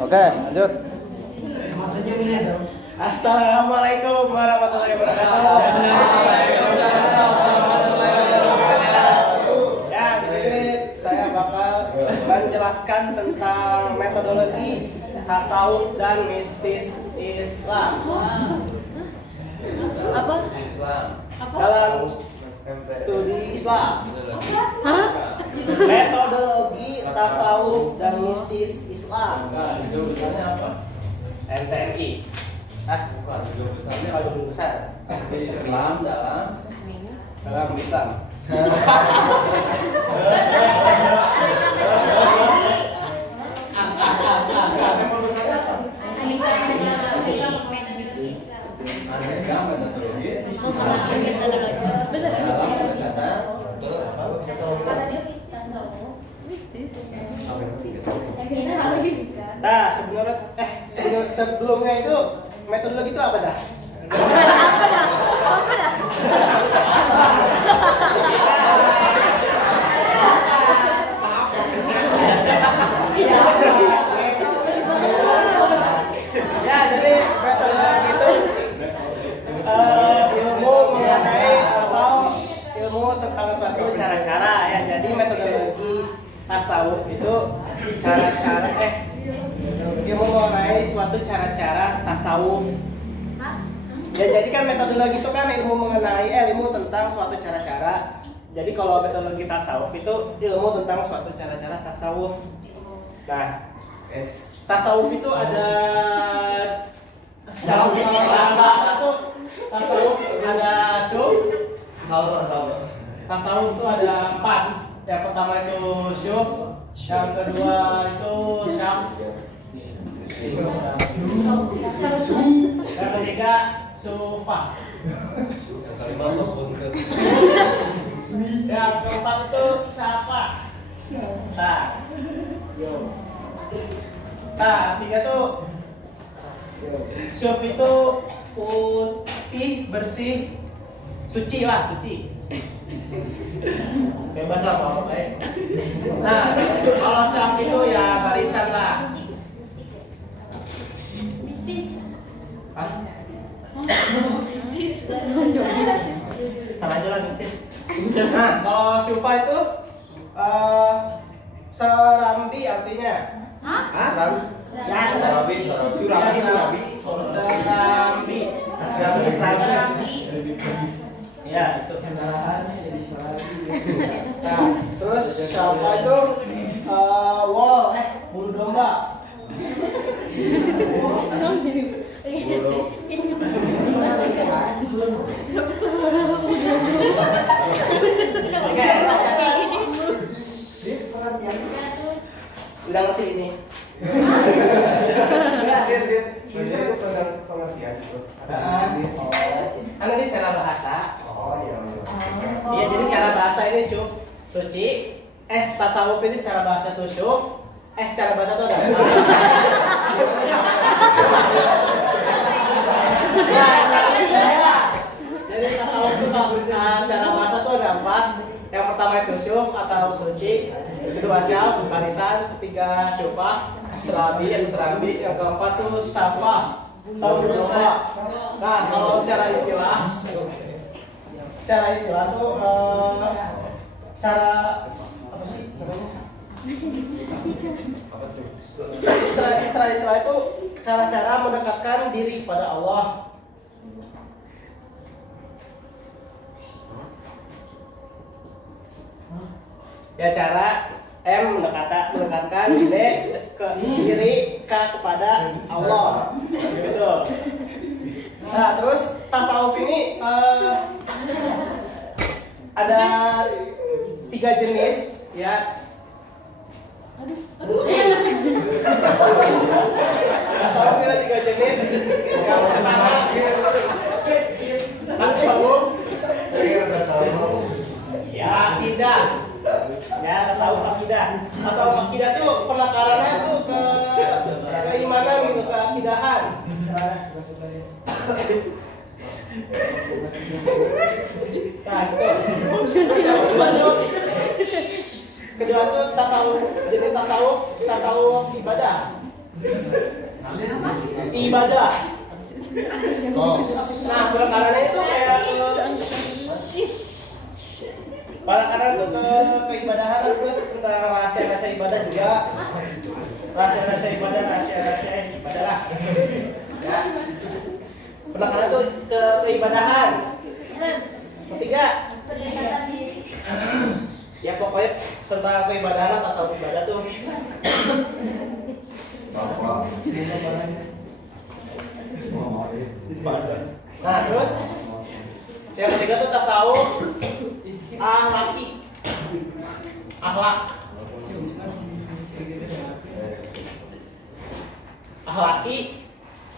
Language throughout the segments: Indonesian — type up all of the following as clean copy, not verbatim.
Oke, lanjut. Assalamualaikum warahmatullahi wabarakatuh. Ya, di sini saya bakal menjelaskan tentang metodologi tasawuf dan mistis Islam. Apa? Dalam studi Islam. Metodologi tasawuf dan mistis Islam. Jurusannya apa? MTMI. Bukan, jurusannya Kalau guru besar Islam dalam Islam. aneka metodologi Bener. dalam pendekatan Nah, sebelumnya itu metodologi itu apa dah? Ya, jadi metodologi itu ilmu mengenai atau ilmu tentang suatu cara-cara ya. Jadi metodologi tasawuf itu cara-cara ilmu mengenai suatu cara-cara tasawuf. Ya, jadi kan metodologi itu kan ilmu mengenai ilmu tentang suatu cara-cara. Jadi kalau metodologi tasawuf itu ilmu tentang suatu cara-cara tasawuf. Nah, tasawuf itu ada satu tasawuf ada tasawuf itu ada 4. Yang pertama itu syuf, yang kedua itu syams, yang ketiga sufah, yang keempat itu syafa. Tiga tuh syuf itu putih, bersih, suci lah, suci. Bebas lah kalau baik. Nah, kalau syaf itu ya barisan lah. Hah? Aja lah mistis. Nah, kalau syufa itu serambi artinya. Serambi. Ya, itu kendaraannya jadi serambi. Nah, terus syafa itu bulu domba. Udah ngerti ini? Karena ini secara bahasa. Iya, jadi secara bahasa ini syuf, suci. Tasawuf ini secara bahasa itu syuf. Secara bahasa itu ada. Jadi tasawuf itu secara bahasa itu ada 4. Yang pertama itu syuf atau suci, kedua syaf, barisan, ketiga syufah, serambi, yang keempat itu syafah atau berdoa. Nah, kalau secara istilah tuh cara apa sih namanya? Istilah itu cara-cara mendekatkan diri kepada Allah. Ya, cara mendekatkan diri kepada Allah. Gitu. Nah, terus tasawuf ini ada 3 jenis ya. Tasawuf ini ada 3 jenis. Yang pertama tasawuf ya akidah. Ya, tasawuf akidah. Tasawuf akidah tuh penakarannya tuh ke keimanan gitu, ke akidahan. Nah, itu. Kedua tuh tasawuf, jenis tasawuf ibadah. Ibadah. Nah, perkaranya itu kayak perkara itu ke keibadahan, terus tentang rahasia-rahasia ibadah juga. Rahasia-rahasia ibadah lah. Ya. Perkara itu ke keibadahan. Ketiga, ya pokoknya tentang keibadahan atau tasawuf ibadah tuh. Nah, terus yang ketiga tuh tasawuf akhlaki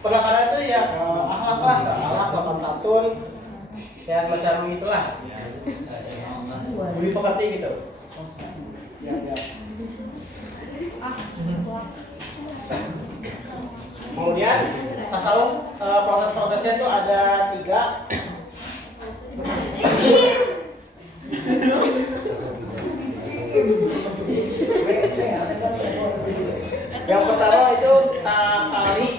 penakaran itu ya akhlak lah, sopan santun ya semacam itulah, lebih pengerti gitu. Kemudian tasawuf proses-prosesnya itu ada 3. Yang pertama itu takhali.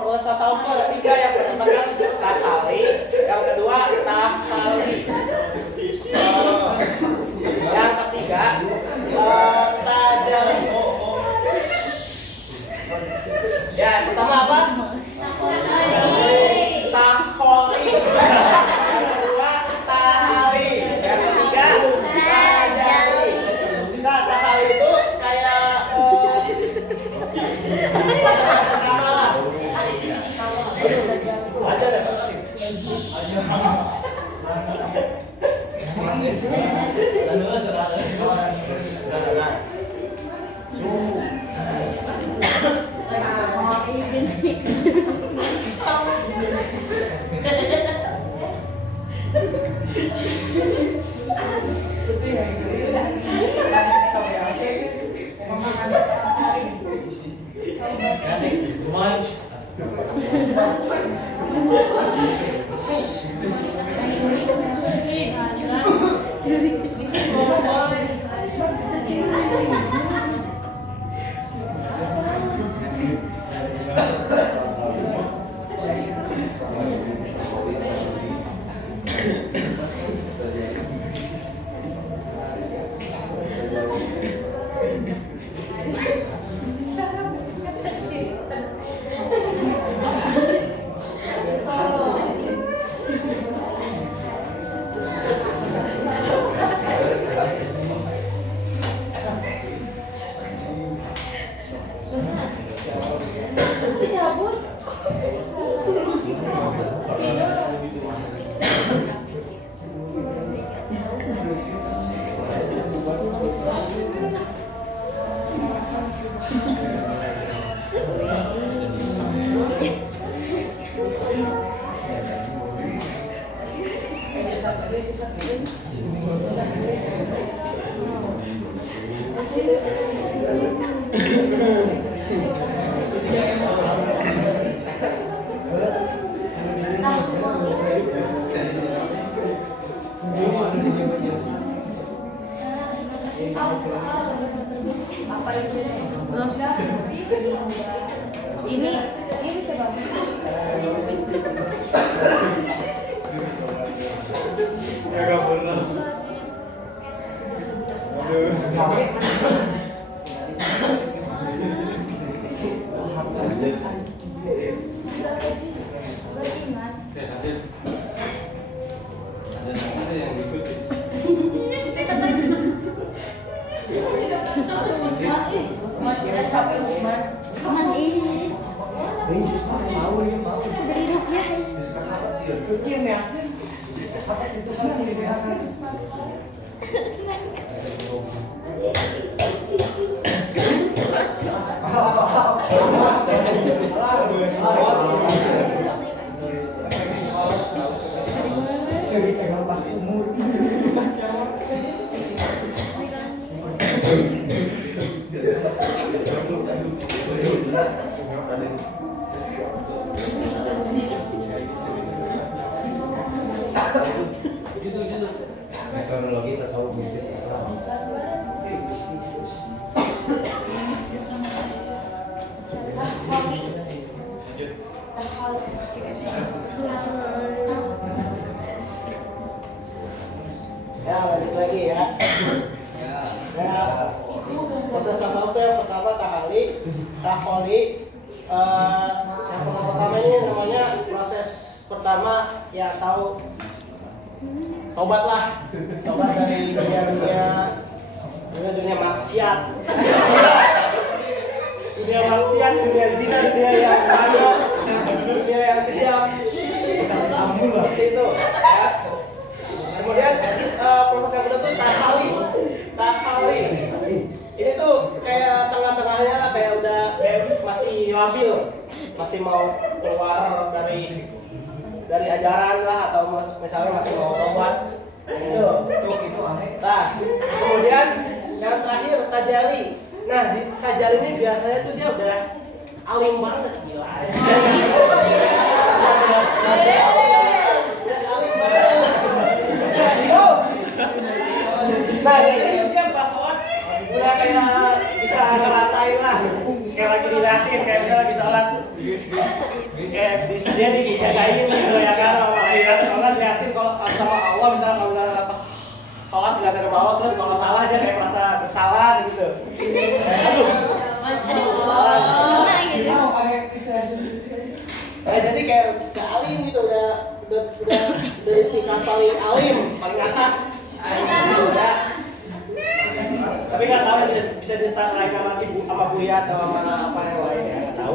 Proses tasawuf itu ada 3. Yang pertama kan takhali, yang kedua takhali, yang ketiga tajalli. Ya, pertama apa? Takhali. Yang kedua takhali, yang ketiga tajalli. Nah, takhali itu kayak pertama lah. Aja deh. Ini Sering pegang pas umur. taholi. Yang pertama ini namanya proses pertama ya tahu tobat lah, tobat dari dunia maksiat, dunia zina, dunia yang konyol, dunia yang kejam, seperti itu. Ya. Kemudian proses yang kedua tuh tahali. Ini tuh kayak tengah-tengahnya lah, kayak udah masih labil, masih mau keluar dari ajaran lah, atau misalnya masih mau tobat. Itu aneh. Nah, kemudian yang terakhir tajali. Nah, di tajali ini biasanya tuh dia udah alim banget, gila. Nah, jadi dia pas sholat udah kayak bisa ngerasain lah, kayak lagi diliatin, kayak misalnya lagi sholat, kayak dia dijagain gitu ya kan, kalau liatin kalau sama Allah, misalnya kalau misalnya pas sholat diliatin sama Allah, terus kalau salah dia kayak merasa bersalah gitu, kayak aduh, bersalah. Jadi kayak alim gitu, udah tingkat paling alim, paling atas. Ya. Tapi nggak tahu bisa disetarain sama Buya atau sama apa yang lain, ya tahu.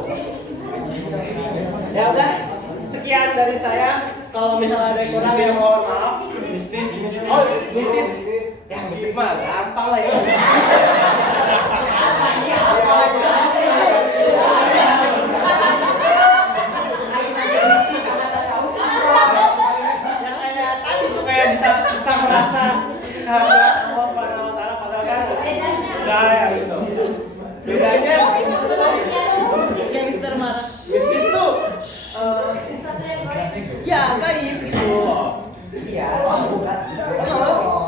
Ya udah, sekian dari saya. Kalau misalnya ada yang kurang ya mohon maaf. Mistis. Ya mistis mah gampang lah ya. Kayak bisa merasa kehendak Allah Subhanahu wa taala, padahal kan enggak ya gitu. Bedanya Gangster marah. bisnis tuh ya gaib gitu. Iya, bukan.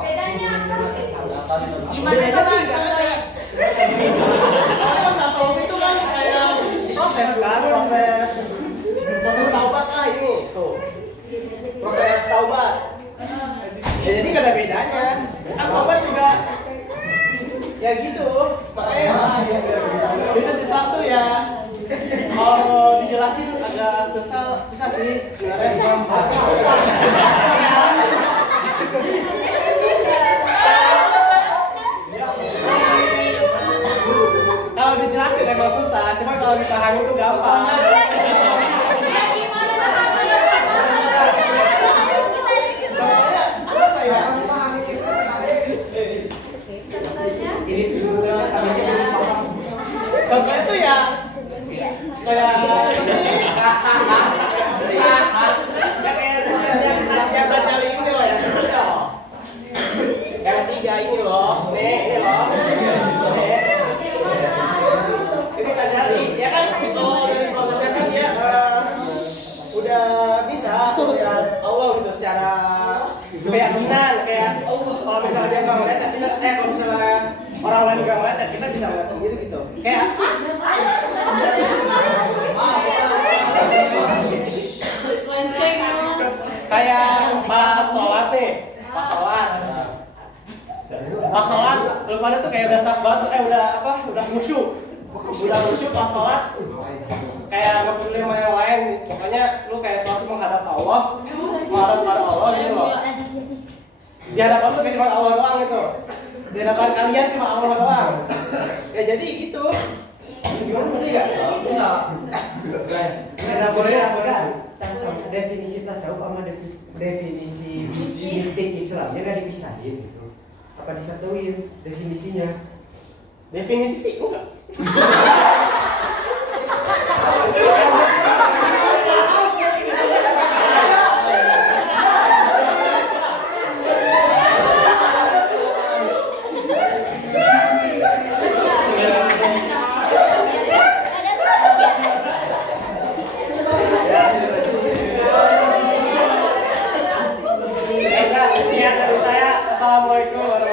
Bedanya apa? Gimana coba? Soalnya pas tasawuf itu kan kayak proses taubat lah ini tuh. Proses taubat. Ya, jadi gak ada bedanya. Kan taubat juga ya gitu. Makanya bisa sesuatu ya kalau dijelasin agak susah sih sebenarnya. Kalau dijelasin emang susah, cuma kalau dipahami itu gampang. Contohnya tuh ya kayak yang tajali ini loh, yang ketiga ini loh, ini loh, ini tajali ya kan. Kalau dari prosesnya kan dia udah bisa melihat Allah gitu secara keyakinan, kayak kalau misalnya dia nggak ngeliat, kita kalau misalnya orang lain nggak ngeliat, kita bisa ngeliat sendiri gitu. Kayak pas sholat nih, pas sholat lu pada tuh kayak udah sah banget, udah khusyuk pas sholat, kayak nggak peduli sama yang lain, pokoknya lu kayak sholat menghadap Allah gitu loh. Di hadapan lu kayak cuma Allah doang gitu, di hadapan kalian cuma Allah doang. Ya jadi gitu. Gimana tadi nggak? Nggak boleh. Definisi tasawuf sama definisi mistik Islamnya nggak dipisahin gitu. Apa disatuin definisinya? Definisi sih enggak. Assalamualaikum warahmatullahi wabarakatuh.